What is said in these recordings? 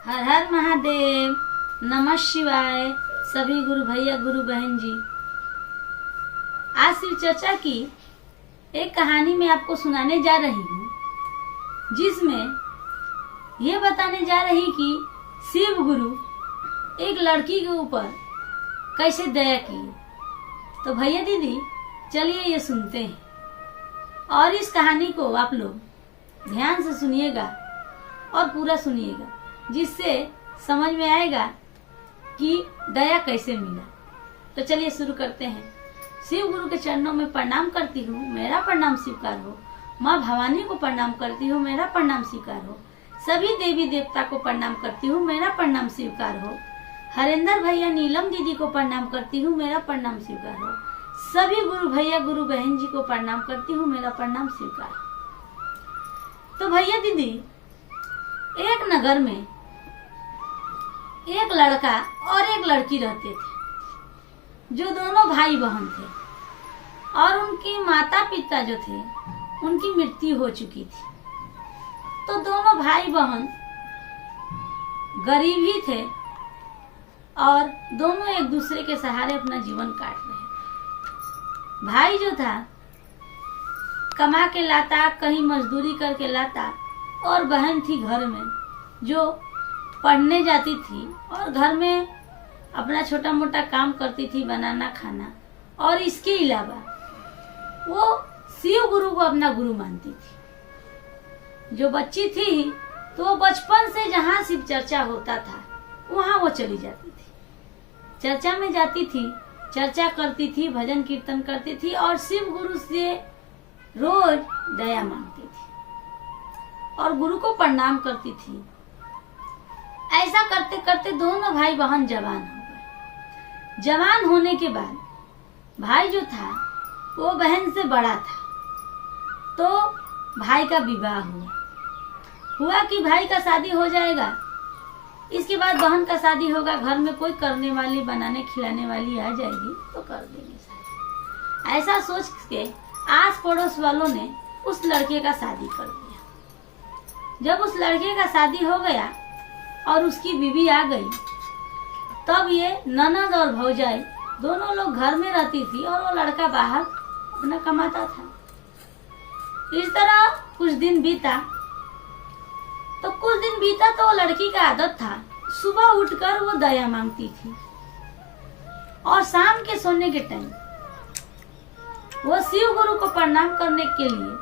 हर हर महादेव। नमः शिवाय। सभी गुरु भैया गुरु बहन जी, आज शिव चर्चा की एक कहानी मैं आपको सुनाने जा रही हूँ, जिसमें ये बताने जा रही कि शिव गुरु एक लड़की के ऊपर कैसे दया की। तो भैया दीदी चलिए ये सुनते हैं और इस कहानी को आप लोग ध्यान से सुनिएगा और पूरा सुनिएगा, जिससे समझ में आएगा कि दया कैसे मिला। तो चलिए शुरू करते हैं। शिव गुरु के चरणों में प्रणाम करती हूँ, मेरा प्रणाम स्वीकार हो। माँ भवानी को प्रणाम करती हूँ, मेरा प्रणाम स्वीकार हो। सभी देवी देवता को प्रणाम करती हूँ, मेरा प्रणाम स्वीकार हो। हरेंद्र भैया नीलम दीदी को प्रणाम करती हूँ, मेरा प्रणाम स्वीकार हो। सभी गुरु भैया गुरु बहन जी को प्रणाम करती हूँ, मेरा प्रणाम स्वीकार हो। तो भैया दीदी, एक नगर में एक लड़का और एक लड़की रहते थे, जो दोनों भाई बहन थे, और उनकी माता पिता जो थे उनकी मृत्यु हो चुकी थी। तो दोनों भाई बहन गरीब ही थे और दोनों एक दूसरे के सहारे अपना जीवन काट रहे थे। भाई जो था कमा के लाता, कहीं मजदूरी करके लाता, और बहन थी घर में जो पढ़ने जाती थी और घर में अपना छोटा मोटा काम करती थी, बनाना खाना। और इसके अलावा वो शिव गुरु को अपना गुरु मानती थी। जो बच्ची थी तो वो बचपन से जहाँ शिव चर्चा होता था वहाँ वो चली जाती थी, चर्चा में जाती थी, चर्चा करती थी, भजन कीर्तन करती थी और शिव गुरु से रोज दया मांगती थी और गुरु को प्रणाम करती थी। ऐसा करते करते दोनों भाई बहन जवान हो गए। जवान होने के बाद भाई जो था वो बहन से बड़ा था, तो भाई का विवाह हुआ कि भाई का शादी हो जाएगा, इसके बाद बहन का शादी होगा, घर में कोई करने वाली, बनाने खिलाने वाली आ जाएगी तो कर देंगे शादी। ऐसा सोच के आस पड़ोस वालों ने उस लड़के का शादी कर दिया। जब उस लड़के का शादी हो गया और उसकी बीवी आ गई, तब ये ननद और भौजाई दोनों लोग घर में रहती थी और वो लड़का बाहर अपना कमाता था। इस तरह कुछ दिन बीता। तो कुछ दिन बीता तो वो लड़की का आदत था, सुबह उठकर वो दया मांगती थी और शाम के सोने के टाइम वो शिव गुरु को प्रणाम करने के लिए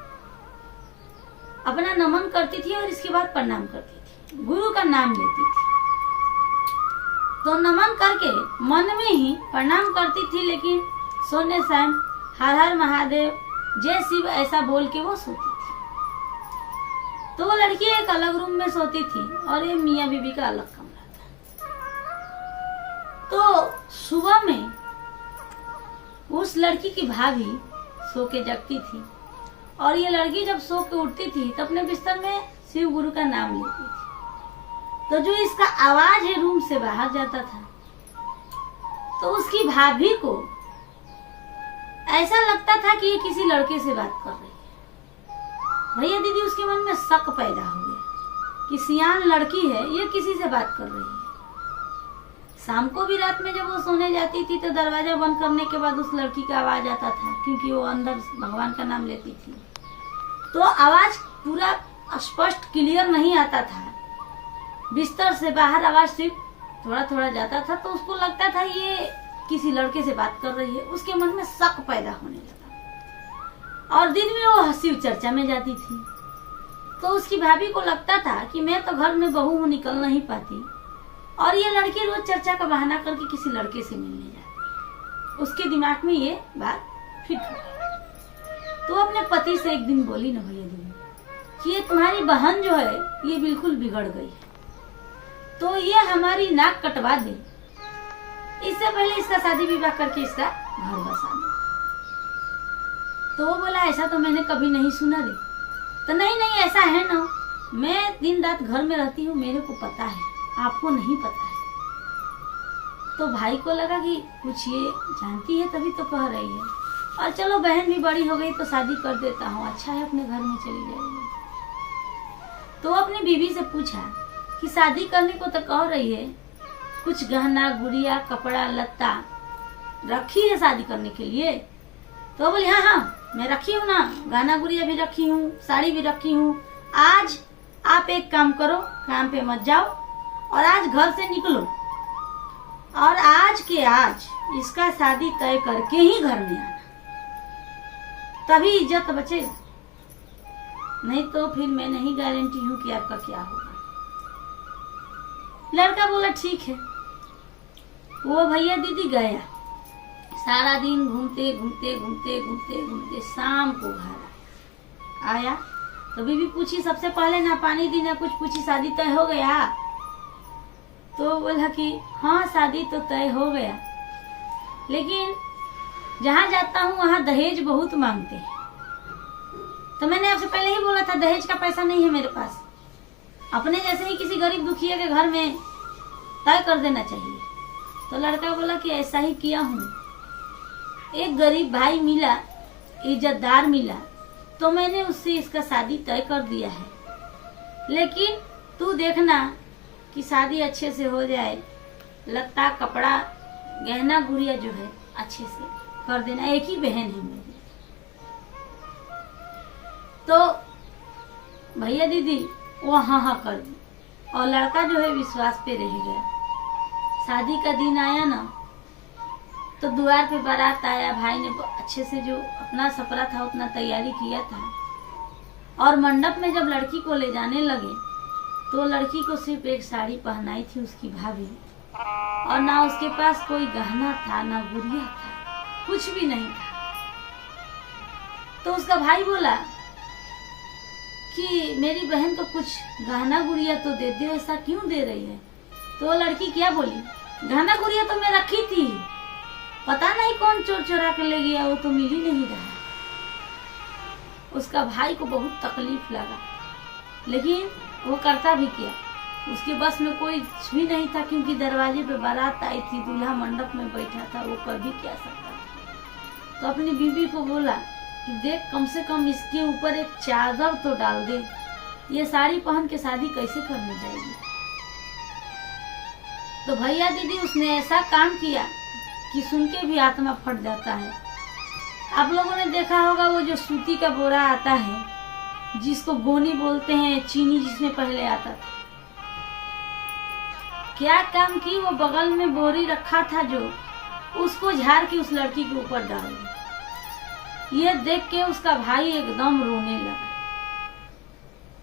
अपना नमन करती थी और इसके बाद प्रणाम करती थी, गुरु का नाम लेती थी। तो नमन करके मन में ही प्रणाम करती थी, लेकिन सोने टाइम हर हर महादेव, जय शिव ऐसा बोल के वो सोती थी। तो वो लड़की एक अलग रूम में सोती थी और ये मियाँ बीबी का अलग कमरा था। तो सुबह में उस लड़की की भाभी सो के जगती थी और ये लड़की जब सो के उठती थी तो अपने बिस्तर में शिव गुरु का नाम लेती थी। तो जो इसका आवाज है रूम से बाहर जाता था, तो उसकी भाभी को ऐसा लगता था कि ये किसी लड़के से बात कर रही है। भैया दीदी, उसके मन में शक पैदा हो गया कि सियान लड़की है, ये किसी से बात कर रही है। शाम को भी रात में जब वो सोने जाती थी तो दरवाजा बंद करने के बाद उस लड़की का आवाज आता था, क्योंकि वो अंदर भगवान का नाम लेती थी। तो आवाज पूरा स्पष्ट क्लियर नहीं आता था, बिस्तर से बाहर आवाज सिर्फ थोड़ा थोड़ा जाता था। तो उसको लगता था ये किसी लड़के से बात कर रही है। उसके मन में शक पैदा होने लगा और दिन में वो शिव चर्चा में जाती थी। तो उसकी भाभी को लगता था कि मैं तो घर में बहू हूँ, निकल नहीं पाती, और ये लड़की रोज चर्चा का बहाना करके किसी लड़के से मिलने जाती। उसके दिमाग में ये बात फिट हो गई। तो अपने पति से एक दिन बोली ना, भैया दीदी, कि ये तुम्हारी बहन जो है ये बिल्कुल बिगड़ गई है, तो ये हमारी नाक कटवा दे, इससे पहले इसका शादी विवाह करके इसका घर बसा दे। तो वो बोला, ऐसा तो मैंने कभी नहीं सुना रे। तो नहीं ऐसा है ना, मैं दिन रात घर में रहती हूँ, मेरे को पता है, आपको नहीं पता है। तो भाई को लगा कि कुछ ये जानती है तभी तो कह रही है, और चलो बहन भी बड़ी हो गई तो शादी कर देता हूँ, अच्छा है अपने घर में चली जाएगी। तो अपनी बीवी से पूछा कि शादी करने को तो कह रही है, कुछ गहना गुड़िया कपड़ा लत्ता रखी है शादी करने के लिए? तो बोली हाँ हाँ मैं रखी हूँ ना, गहना गुड़िया भी रखी हूँ, साड़ी भी रखी हूँ। आज आप एक काम करो, काम पे मत जाओ और आज घर से निकलो और आज के आज इसका शादी तय करके ही घर में आना, तभी इज्जत बचेगा, नहीं तो फिर मैं नहीं गारंटी हूँ कि आपका क्या होगा। लड़का बोला ठीक है। वो भैया दीदी गया, सारा दिन घूमते घूमते घूमते घूमते घूमते शाम को घर आया तो बीबी पूछी सबसे पहले ना पानी दी ना कुछ पूछी, शादी तय हो गया? तो बोला कि हाँ शादी तो तय हो गया, लेकिन जहाँ जाता हूँ वहाँ दहेज बहुत मांगते हैं। तो मैंने आपसे पहले ही बोला था दहेज का पैसा नहीं है मेरे पास, अपने जैसे ही किसी गरीब दुखिया के घर में तय कर देना चाहिए। तो लड़का बोला कि ऐसा ही किया हूँ, एक गरीब भाई मिला, इज्जतदार मिला, तो मैंने उससे इसका शादी तय कर दिया है, लेकिन तू देखना कि शादी अच्छे से हो जाए, लत्ता कपड़ा गहना गुड़िया जो है अच्छे से कर देना, एक ही बहन है मेरी। तो भैया दीदी वो हाँ हाँ कर दी और लड़का जो है विश्वास पे रह गया। शादी का दिन आया ना तो द्वार पे बारात आया, भाई ने अच्छे से जो अपना सपरा था उतना तैयारी किया था और मंडप में जब लड़की को ले जाने लगे तो लड़की को सिर्फ एक साड़ी पहनाई थी उसकी भाभी, और ना उसके पास कोई गहना था ना गुड़िया था, कुछ भी नहीं था। तो उसका भाई बोला कि मेरी बहन तो कुछ गहना गुड़िया तो दे दे, ऐसा क्यों दे रही है? तो वो लड़की क्या बोली, गहना गुड़िया तो मैं रखी थी, पता नहीं कौन चोर चोरा के ले गया, वो तो मिल ही नहीं रहा। उसका भाई को बहुत तकलीफ लगा, लेकिन वो करता भी क्या, उसके बस में कोई भी नहीं था, क्योंकि दरवाजे पे बारात आई थी, दूल्हा मंडप में बैठा था, वो कर भी क्या सकता था। तो अपनी बीवी को बोला कि देख कम से कम इसके ऊपर एक चादर तो डाल दे, ये साड़ी पहन के शादी कैसे करने जाएगी। तो भैया दीदी उसने ऐसा काम किया कि सुन के भी आत्मा फट जाता है। आप लोगों ने देखा होगा वो जो सूती का बोरा आता है, जिसको गोनी बोलते हैं, चीनी जिसमें पहले आता था, क्या काम की, वो बगल में बोरी रखा था जो, उसको झाड़ के उस लड़की के ऊपर डाल दी। ये देख के उसका भाई एकदम रोने लगा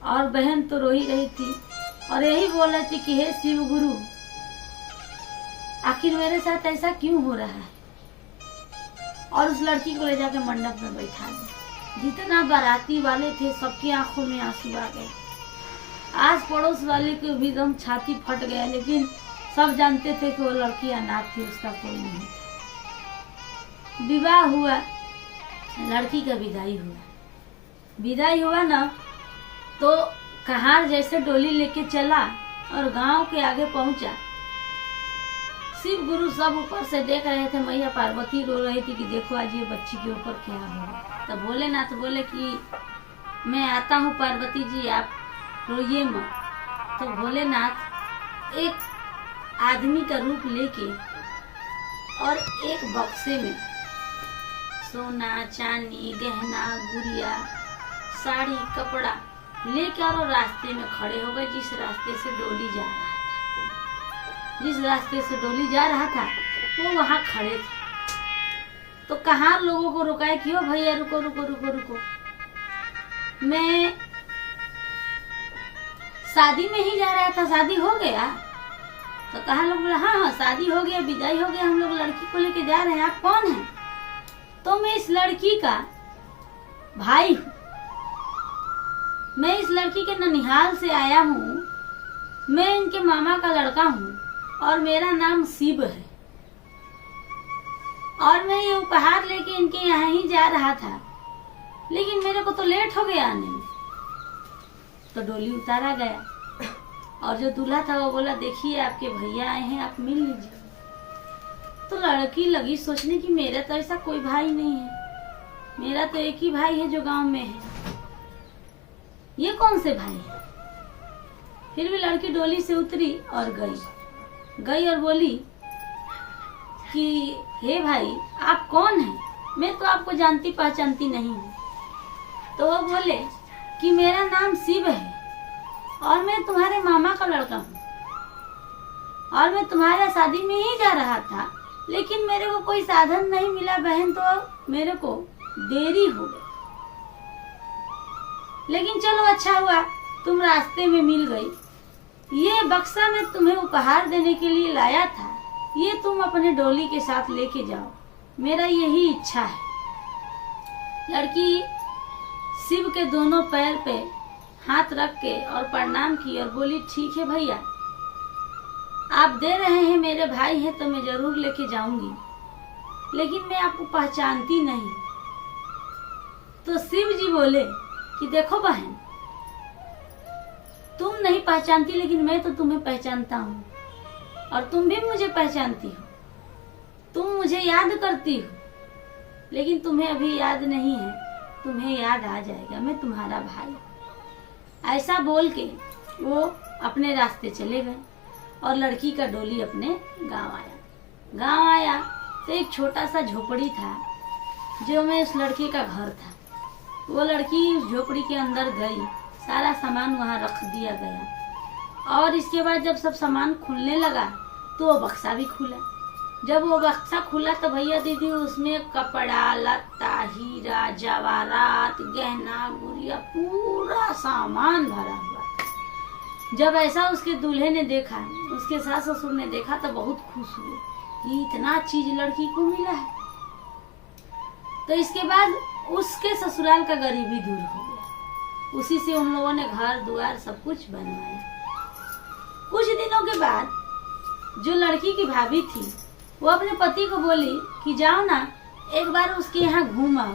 और बहन तो रो ही रही थी और यही बोल रही थी कि हे शिव गुरु, आखिर मेरे साथ ऐसा क्यों हो रहा है। और उस लड़की को ले जाकर मंडप में बैठा दिया। जितना बाराती वाले थे सबकी आंखों में आंसू आ गए, आस पड़ोस वाले को भी एकदम छाती फट गया, लेकिन सब जानते थे कि वो लड़की अनाथ थी, उसका कोई नहीं था। विवाह हुआ, लड़की का विदाई हुआ ना तो कहार जैसे डोली लेके चला और गांव के आगे पहुंचा। शिव गुरु सब ऊपर से देख रहे थे, मैया पार्वती रो रही थी कि देखो आज ये बच्ची के ऊपर क्या हुआ। तो भोलेनाथ बोले कि मैं आता हूँ पार्वती जी, आप रोइए मत। तो भोलेनाथ एक आदमी का रूप लेके और एक बक्से में सोना चांदी गहना गुड़िया साड़ी कपड़ा लेकर और रास्ते में खड़े हो गए। जिस रास्ते से डोली जा रहा था वो वहां खड़े थे। तो कहाँ लोगों को रुकाए कि ओ भैया रुको रुको रुको रुको, मैं शादी में ही जा रहा था, शादी हो गया। तो कहा लोग बोला हाँ हाँ शादी हो गया, विदाई हो गया, हम लोग लड़की को लेके जा रहे हैं, आप कौन हैं? तो मैं इस लड़की का भाई हूँ, मैं इस लड़की के ननिहाल से आया हूँ, मैं इनके मामा का लड़का हूँ और मेरा नाम शिव है और मैं ये उपहार लेके इनके यहाँ ही जा रहा था, लेकिन मेरे को तो लेट हो गया आने में। तो डोली उतारा गया और जो दूल्हा था वो बोला देखिए आपके भैया आए हैं, आप मिल लीजिए। तो लड़की लगी सोचने की मेरा तो ऐसा कोई भाई नहीं है, मेरा तो एक ही भाई है जो गांव में है, ये कौन से भाई है। फिर भी लड़की डोली से उतरी और गई और बोली कि हे भाई, आप कौन हैं? मैं तो आपको जानती पहचानती नहीं हूँ। तो वो बोले कि मेरा नाम शिव है और मैं तुम्हारे मामा का लड़का हूँ और मैं तुम्हारा शादी में ही जा रहा था, लेकिन मेरे को कोई साधन नहीं मिला बहन, तो मेरे को देरी हो गई। लेकिन चलो अच्छा हुआ तुम रास्ते में मिल गई। ये बक्सा मैं तुम्हें उपहार देने के लिए लाया था, ये तुम अपने डोली के साथ लेके जाओ, मेरा यही इच्छा है। लड़की शिव के दोनों पैर पे हाथ रख के और प्रणाम की और बोली ठीक है भैया, आप दे रहे हैं, मेरे भाई हैं तो मैं जरूर लेके जाऊंगी, लेकिन मैं आपको पहचानती नहीं। तो शिव जी बोले कि देखो बहन, तुम नहीं पहचानती लेकिन मैं तो तुम्हें पहचानता हूँ और तुम भी मुझे पहचानती हो, तुम मुझे याद करती हो, लेकिन तुम्हें अभी याद नहीं है, तुम्हें याद आ जाएगा, मैं तुम्हारा भाई। ऐसा बोल के वो अपने रास्ते चले गए और लड़की का डोली अपने गांव आया तो एक छोटा सा झोपड़ी था जो में उस लड़के का घर था। वो लड़की उस झोपड़ी के अंदर गई, सारा सामान वहां रख दिया गया और इसके बाद जब सब सामान खुलने लगा तो वो बक्सा भी खुला। जब वो बक्सा खुला तो भैया दीदी उसमें कपड़ा लत्ता, हीरा जवाहरात, गहना गुड़िया, पूरा सामान भरा हुआ था। जब ऐसा उसके दूल्हे ने देखा, उसके सास ससुर ने देखा तो बहुत खुश हुए कि इतना चीज लड़की को मिला है। तो इसके बाद उसके ससुराल का गरीबी दूर हो गया, उसी से उन लोगों ने घर द्वार सब कुछ बनवाया। कुछ दिनों के बाद जो लड़की की भाभी थी वो अपने पति को बोली कि जाओ ना एक बार उसके यहाँ घूम आओ,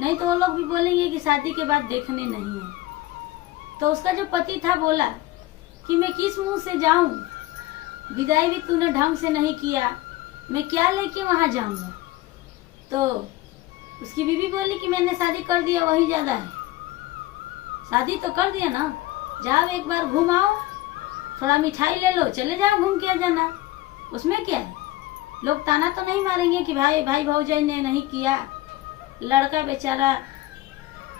नहीं तो वो लोग भी बोलेंगे कि शादी के बाद देखने नहीं है। तो उसका जो पति था बोला कि मैं किस मुंह से जाऊं, विदाई भी तूने ढंग से नहीं किया, मैं क्या लेके वहां जाऊंगा। तो उसकी बीवी बोली कि मैंने शादी कर दिया, वही ज्यादा है, शादी तो कर दिया ना, जाओ एक बार घूम आओ, थोड़ा मिठाई ले लो, चले जाओ घूम के आ जाना, उसमें क्या है, लोग ताना तो नहीं मारेंगे कि भाई भौजाई ने नहीं किया। लड़का बेचारा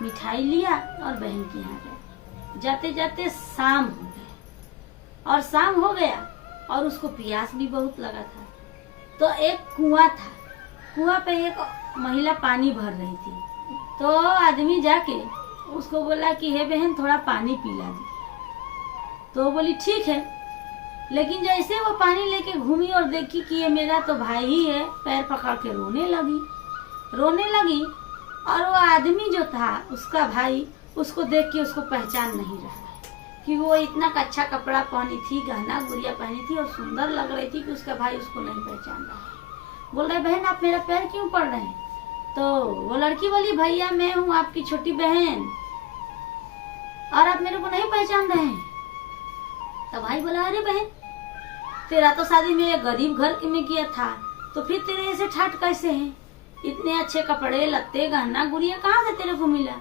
मिठाई लिया और बहन के यहाँ गया। जाते जाते शाम हो गया और शाम हो गया और उसको प्यास भी बहुत लगा था। तो एक कुआं था, कुआं पे एक महिला पानी भर रही थी। तो आदमी जाके उसको बोला कि हे बहन थोड़ा पानी पिला दे। तो वो बोली ठीक है, लेकिन जैसे वो पानी लेके घूमी और देखी कि ये मेरा तो भाई ही है, पैर पकड़ के रोने लगी और वो आदमी जो था उसका भाई उसको देख के उसको पहचान नहीं रहा कि वो इतना अच्छा कपड़ा पहनी थी, गहना गुड़िया पहनी थी और सुंदर लग रही थी कि उसका भाई उसको नहीं पहचान रहा। बोल रहे बहन आप मेरा पैर क्यों पड़ रहे हैं? तो वो लड़की बोली भैया मैं हूँ आपकी छोटी बहन और आप मेरे को नहीं पहचान रहे हैं। तो भाई बोला अरे बहन तेरा तो शादी में गरीब घर में किया था, तो फिर तेरे ऐसे ठाट कैसे हैं? इतने अच्छे कपड़े लत्ते गहना गुड़िया कहाँ से तेरे को मिला?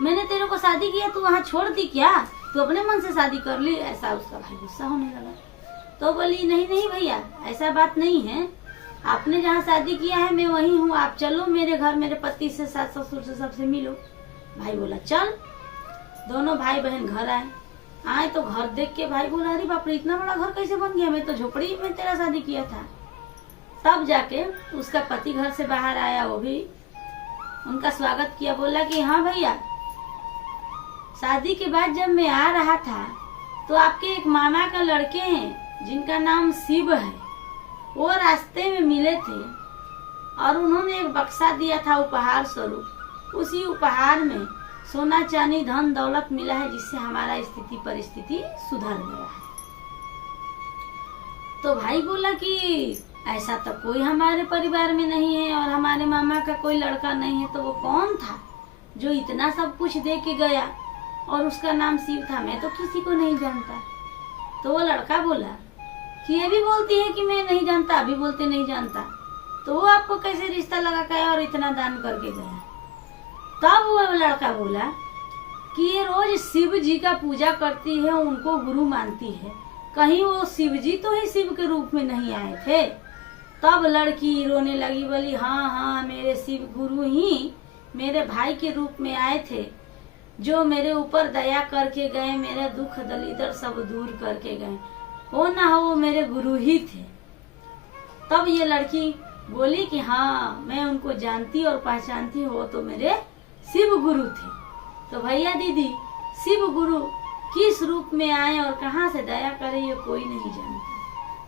मैंने तेरे को शादी किया तू वहाँ छोड़ दी क्या? तू अपने मन से शादी कर ली? ऐसा उसका भाई गुस्सा होने लगा। तो बोली नहीं भैया ऐसा बात नहीं है, आपने जहाँ शादी किया है मैं वही हूँ, आप चलो मेरे घर, मेरे पति से सास ससुर से सबसे मिलो। भाई बोला चल। दोनों भाई बहन घर आए तो घर देख के भाई बोला अरे बाप रे इतना बड़ा घर कैसे बन गया, मैं तो झोपड़ी में तेरा शादी किया था। तब जाके उसका पति घर से बाहर आया, वो भी उनका स्वागत किया, बोला कि हाँ भैया शादी के बाद जब मैं आ रहा था तो आपके एक मामा का लड़के हैं जिनका नाम शिव है, वो रास्ते में मिले थे और उन्होंने एक बक्सा दिया था उपहार स्वरूप। उसी उपहार में सोना चांदी धन दौलत मिला है जिससे हमारा स्थिति परिस्थिति सुधर गया है। तो भाई बोला कि ऐसा तो कोई हमारे परिवार में नहीं है और हमारे मामा का कोई लड़का नहीं है, तो वो कौन था जो इतना सब कुछ दे के गया और उसका नाम शिव था? मैं तो किसी को नहीं जानता। तो वो लड़का बोला कि ये भी बोलती है कि मैं नहीं जानता, अभी बोलते नहीं जानता, तो वो आपको कैसे रिश्ता लगा के और इतना दान करके गया? तब वो लड़का बोला कि ये रोज शिव जी का पूजा करती है, उनको गुरु मानती है, कहीं वो शिव जी तो ही शिव के रूप में नहीं आए थे। तब लड़की रोने लगी, बोली हाँ हाँ, मेरे शिव गुरु ही मेरे भाई के रूप में आए थे, जो मेरे ऊपर दया करके गए, मेरा दुख दलिदर सब दूर करके गए, हो ना हो वो मेरे गुरु ही थे। तब ये लड़की बोली कि हाँ, मैं उनको जानती और पहचानती, हो तो मेरे शिव गुरु थे। तो भैया दीदी, शिव गुरु किस रूप में आए और कहाँ से दया करे ये कोई नहीं जानता।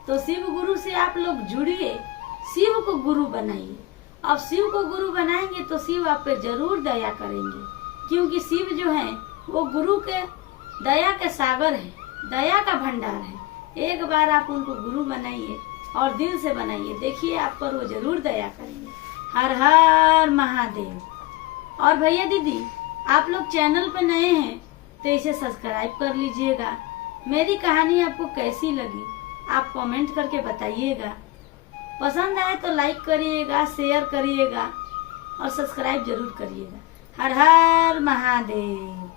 तो शिव गुरु से आप लोग जुड़िए, शिव को गुरु बनाइए। अब शिव को गुरु बनाएंगे तो शिव आप पे जरूर दया करेंगे, क्योंकि शिव जो है वो गुरु के दया के सागर है, दया का भंडार है। एक बार आप उनको गुरु बनाइए और दिल से बनाइए, देखिए आप पर वो जरूर दया करेंगे। हर हर महादेव। और भैया दीदी, आप लोग चैनल पे नए हैं तो इसे सब्सक्राइब कर लीजिएगा। मेरी कहानी आपको कैसी लगी आप कमेंट करके बताइएगा। पसंद आए तो लाइक करिएगा, शेयर करिएगा और सब्सक्राइब जरूर करिएगा। हर हर महादेव।